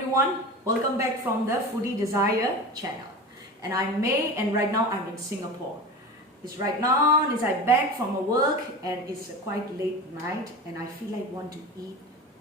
everyone, welcome back from the Foodie Desire channel. And I'm May and right now I'm in Singapore. It's right now, I'm back from work and it's a quite late night and I feel like want to eat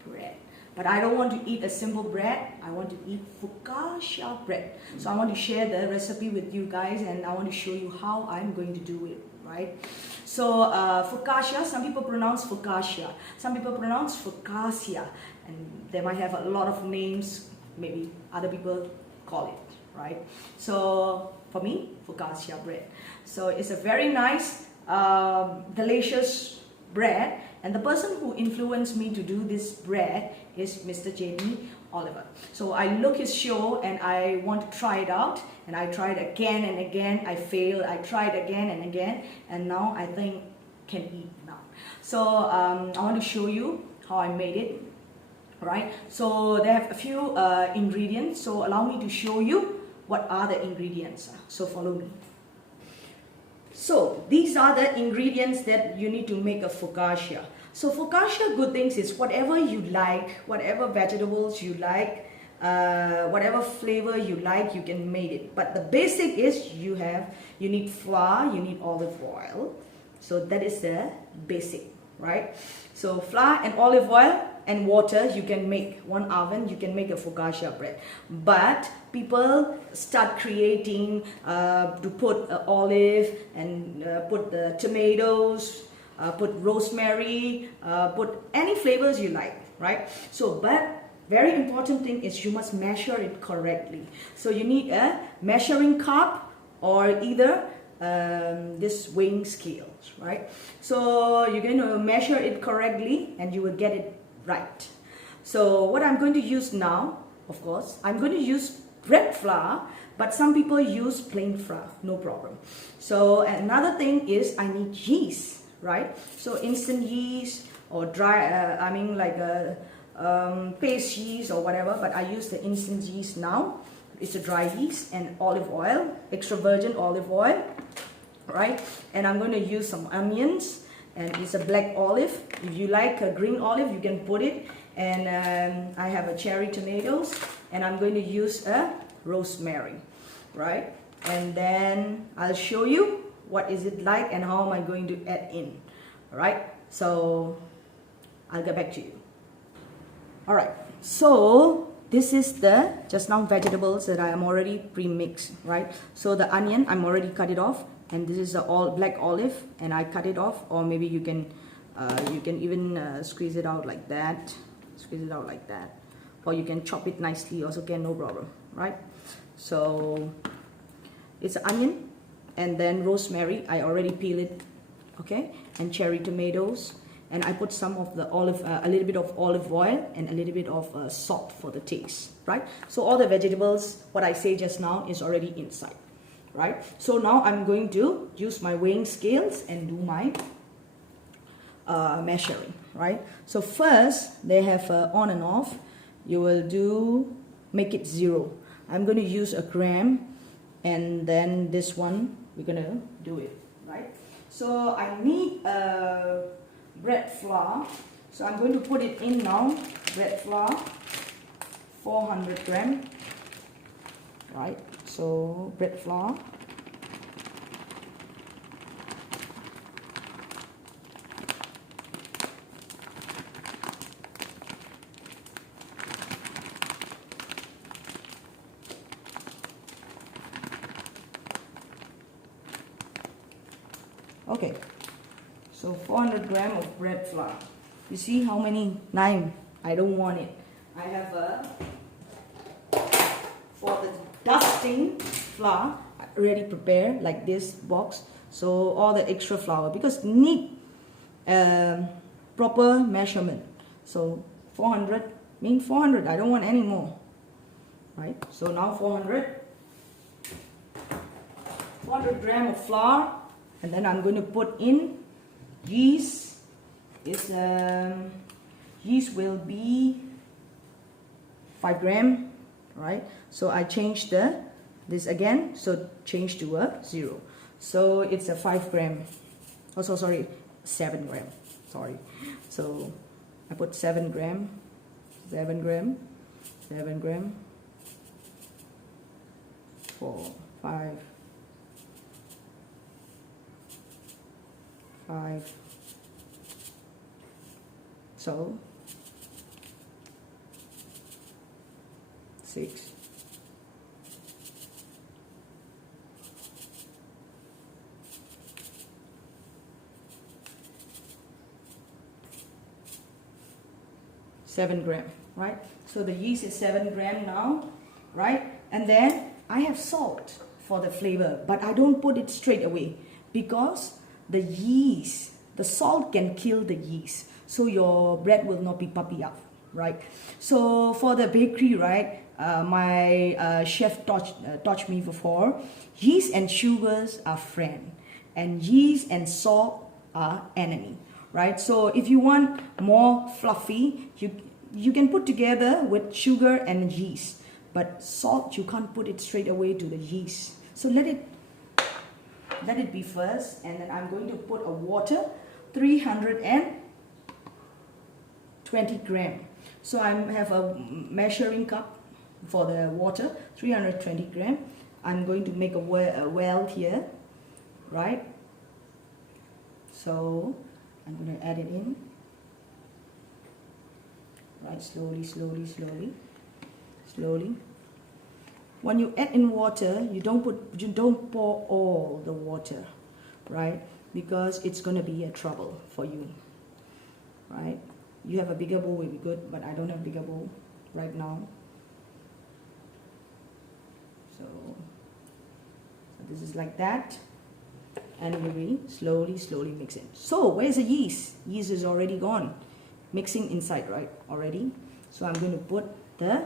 bread. But I don't want to eat a simple bread, I want to eat Focaccia bread. So I want to share the recipe with you guys and I want to show you how I'm going to do it, right? So Focaccia, some people pronounce Focaccia, some people pronounce Focaccia, and they might have a lot of names, maybe other people call it, right? So for me, Focaccia bread. So it's a very nice, delicious bread, and the person who influenced me to do this bread is Mr. Jamie Oliver. So I look his show and I want to try it out, and I tried again and again, I failed, I tried again and again, and now I think can eat now. So I want to show you how I made it, right? So they have a few ingredients, so allow me to show you what are the ingredients. So follow me. So these are the ingredients that you need to make a Focaccia. So Focaccia, good things is whatever you like, whatever vegetables you like, whatever flavor you like, you can make it. But the basic is you need flour, you need olive oil. So that is the basic, right? So flour and olive oil and water, you can make one oven, you can make a Focaccia bread. But people start creating to put olive and put the tomatoes, put rosemary, put any flavors you like, right? So but very important thing is you must measure it correctly. So you need a measuring cup or either this weighing scales, right? So you're going to measure it correctly and you will get it right. So what I'm going to use now, of course, I'm going to use bread flour, but some people use plain flour, no problem. So another thing is I need yeast, right? So instant yeast or dry, I mean like a paste yeast or whatever, but I use the instant yeast now. It's a dry yeast and olive oil, extra virgin olive oil, right? And I'm going to use some onions, and it's a black olive. If you like a green olive, you can put it. And I have a cherry tomatoes, and I'm going to use a rosemary, right? And then I'll show you what is it like and how am I going to add in, all right? So I'll get back to you. All right, so this is the just now vegetables that I am already pre-mixed, right? So the onion, I'm already cut it off, and this is the black olive, and I cut it off, or maybe you can even squeeze it out like that, or you can chop it nicely also can, no problem, right? So it's onion, and then rosemary, I already peel it, okay, and cherry tomatoes. And I put some of the olive, a little bit of olive oil and a little bit of salt for the taste, right? So all the vegetables, what I say just now, is already inside, right? So now I'm going to use my weighing scales and do my measuring, right? So first, they have on and off. You will make it 0. I'm going to use a gram, and then this one, we're going to do it, right? So I need bread flour, so I'm going to put it in now. Bread flour, 400 gram, right? So bread flour, okay. So 400 gram of bread flour. You see how many? 9. I don't want it. I have for the dusting flour already prepared like this box. So all the extra flour, because need proper measurement. So 400 mean 400. I don't want any more. Right? So now 400 gram of flour, and then I'm going to put in yeast. Yeast will be 5 gram, right? So I changed this again, so change to a 0. So it's a 5 gram. Also, sorry, 7 gram. Sorry. So I put 7 gram, 7 gram, 4, 5, 5, so 6, 7 gram, right? So the yeast is 7 gram now, right? And then I have salt for the flavor, but I don't put it straight away because the yeast, the salt can kill the yeast, so your bread will not be puffy up, right? So for the bakery, right, my chef taught me before, yeast and sugars are friend, and yeast and salt are enemy, right? So if you want more fluffy, you can put together with sugar and yeast, but salt you can't put it straight away to the yeast. So let it be first, and then I'm going to put a water 320 gram. So I have a measuring cup for the water, 320 gram. I'm going to make a well here, right? So I'm going to add it in, right? Slowly, slowly, slowly, slowly. When you add in water, you don't pour all the water, right? Because it's going to be a trouble for you, right? You have a bigger bowl will be good, but I don't have a bigger bowl right now. So this is like that, and we will slowly, slowly mix it. So where's the yeast? Yeast is already gone, mixing inside, right? Already. So I'm going to put the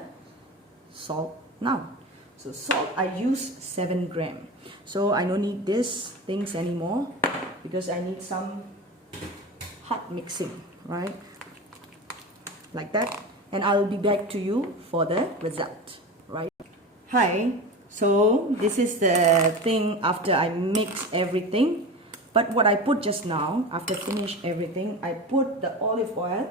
salt now. So salt, I use 7 gram. So I don't need these things anymore because I need some hot mixing, right? Like that. And I'll be back to you for the result, right? Hi, so this is the thing after I mix everything. But what I put just now, after finish everything, I put the olive oil,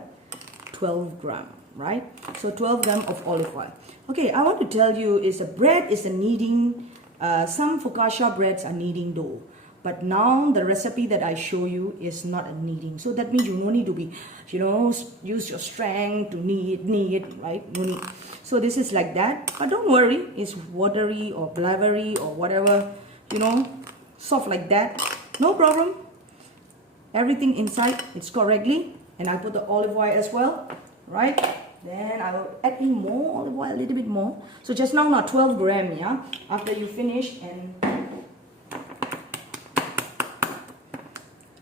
12 gram. Right? So 12 gram of olive oil. Okay, I want to tell you is the bread is a kneading, some focaccia breads are kneading dough. But now the recipe that I show you is not a kneading. So that means you no need to be, use your strength to knead, right? No need. So this is like that. But don't worry, it's watery or blubbery or whatever, soft like that. No problem. Everything inside, it's correctly. And I put the olive oil as well, right? Then I will add in more olive oil, a little bit more. So just now, 12 gram, yeah? After you finish, and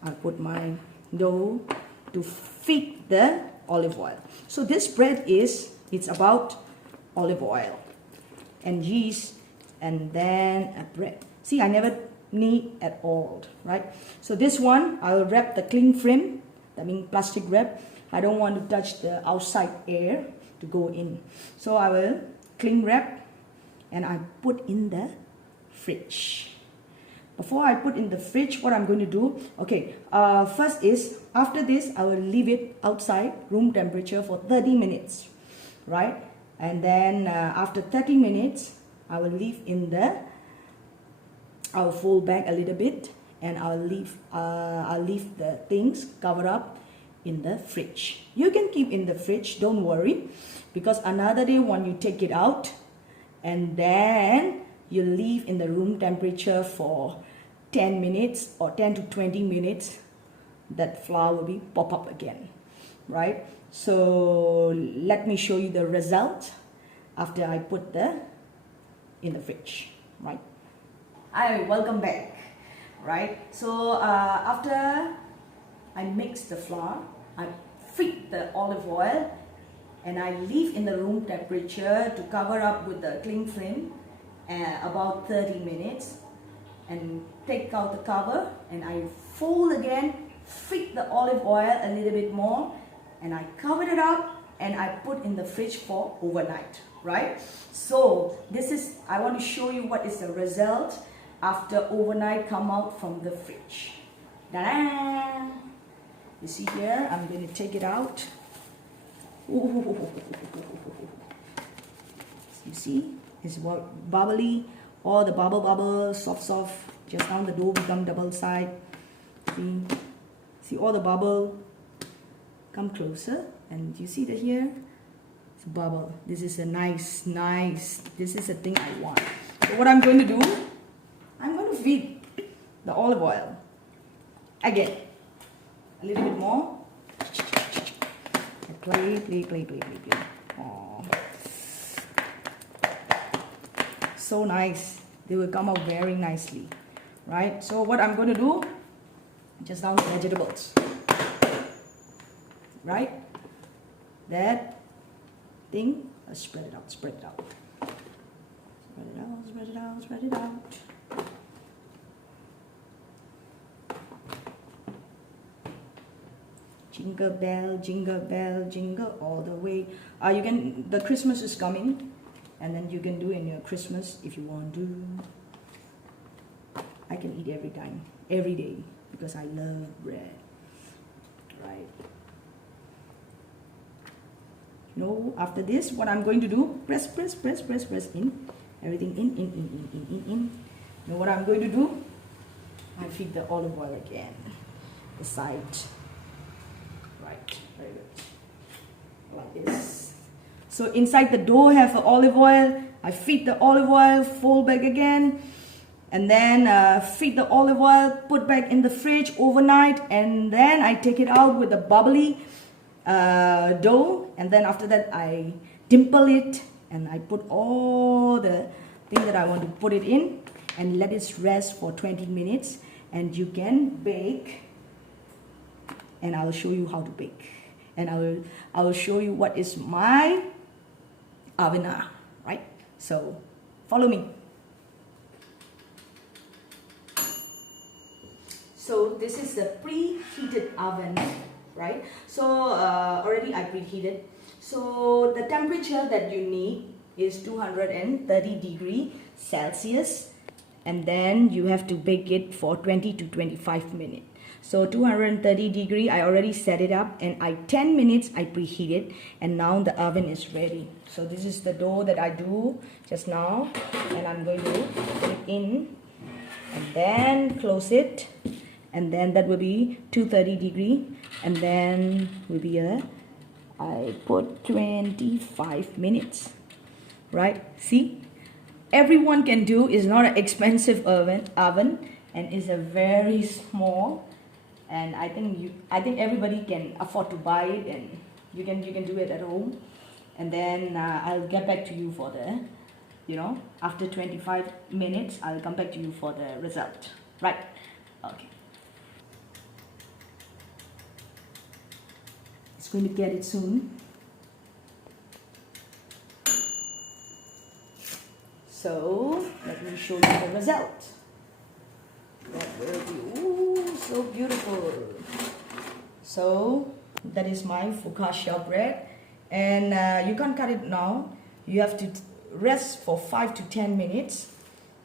I'll put my dough to feed the olive oil. So this bread it's about olive oil and yeast and then a bread. See, I never knead at all, right? So this one, I will wrap the cling film, that means plastic wrap. I don't want to touch the outside air to go in. So I will cling wrap and I put in the fridge. Before I put in the fridge, what I'm going to do, okay, first is, after this, I will leave it outside, room temperature for 30 minutes, right? And then after 30 minutes, I will leave I'll fold back a little bit and I'll leave the things covered up in the fridge. You can keep in the fridge, don't worry, because another day when you take it out and then you leave in the room temperature for 10 minutes or 10 to 20 minutes, that flour will be pop up again, right? So let me show you the result after I put in the fridge, right? Hi, welcome back, right? So after I mix the flour, I feed the olive oil and I leave in the room temperature to cover up with the cling film about 30 minutes and take out the cover and I fold again, feed the olive oil a little bit more and I cover it up and I put in the fridge for overnight, right? So this is, I want to show you what is the result after overnight come out from the fridge. Ta-da! You see here, I'm going to take it out. Ooh. You see, it's bubbly, all the bubble, soft. Just now the dough become double side. See all the bubble. Come closer, and you see that here, it's bubble. This is a nice. This is a thing I want. So what I'm going to do, I'm going to feed the olive oil again. A little bit more. Play. Oh. So nice. They will come out very nicely, right? So what I'm going to do, just down the vegetables, right? That thing, spread it out. Spread it out. Jingle bell, jingle all the way. The Christmas is coming, and then you can do in your Christmas if you want to. I can eat every time, every day, because I love bread, right? After this, what I'm going to do, press in, everything in. What I'm going to do, I feed the olive oil again, the side. Right, very good. Like this. So inside the dough have the olive oil. I feed the olive oil, fold back again, and then feed the olive oil, put back in the fridge overnight, and then I take it out with the bubbly dough, and then after that I dimple it, and I put all the thing that I want to put it in, and let it rest for 20 minutes, and you can bake. And I will show you how to bake, and I will show you what is my oven are, right? So follow me. So this is the preheated oven, right? So already I preheated. So the temperature that you need is 230 degrees Celsius, and then you have to bake it for 20 to 25 minutes. So 230 degree, I already set it up, and 10 minutes I preheated, and now the oven is ready. So this is the dough that I do just now, and I'm going to put it in, and then close it, and then that will be 230 degree, and then will be I put 25 minutes, right? See, everyone can do. It's not an expensive oven, and it's a very small. And I think everybody can afford to buy it, and you can do it at home. And then I'll get back to you for the, after 25 minutes, I'll come back to you for the result. Right? Okay. It's going to get it soon. So let me show you the result. That will be so beautiful. So that is my focaccia bread, and you can't cut it now. You have to rest for 5 to 10 minutes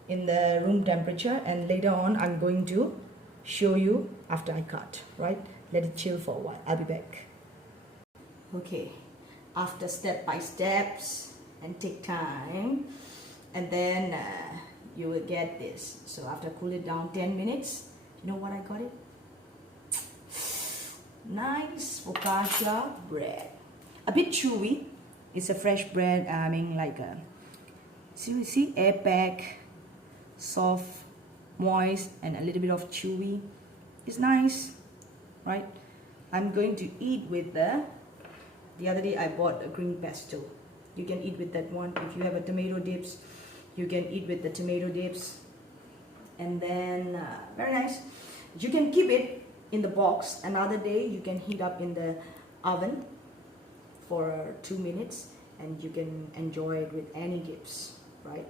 in the room temperature, and later on I'm going to show you after I cut, right? Let it chill for a while. I'll be back. Okay, after step by steps and take time, and then you will get this. So after cool it down 10 minutes, you know what I got it? Nice focaccia bread. A bit chewy. It's a fresh bread. I mean, like a, see, air pack, soft, moist, and a little bit of chewy. It's nice, right? I'm going to eat with the other day I bought a green pesto. You can eat with that one. If you have a tomato dips, you can eat with the tomato dips. And then, very nice. You can keep it in the box. Another day, you can heat up in the oven for 2 minutes, and you can enjoy it with any dips, right?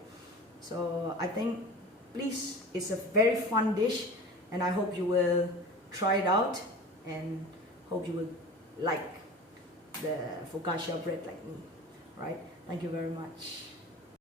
So I think, please, it's a very fun dish, and I hope you will try it out, and hope you will like the focaccia bread like me, right? Thank you very much.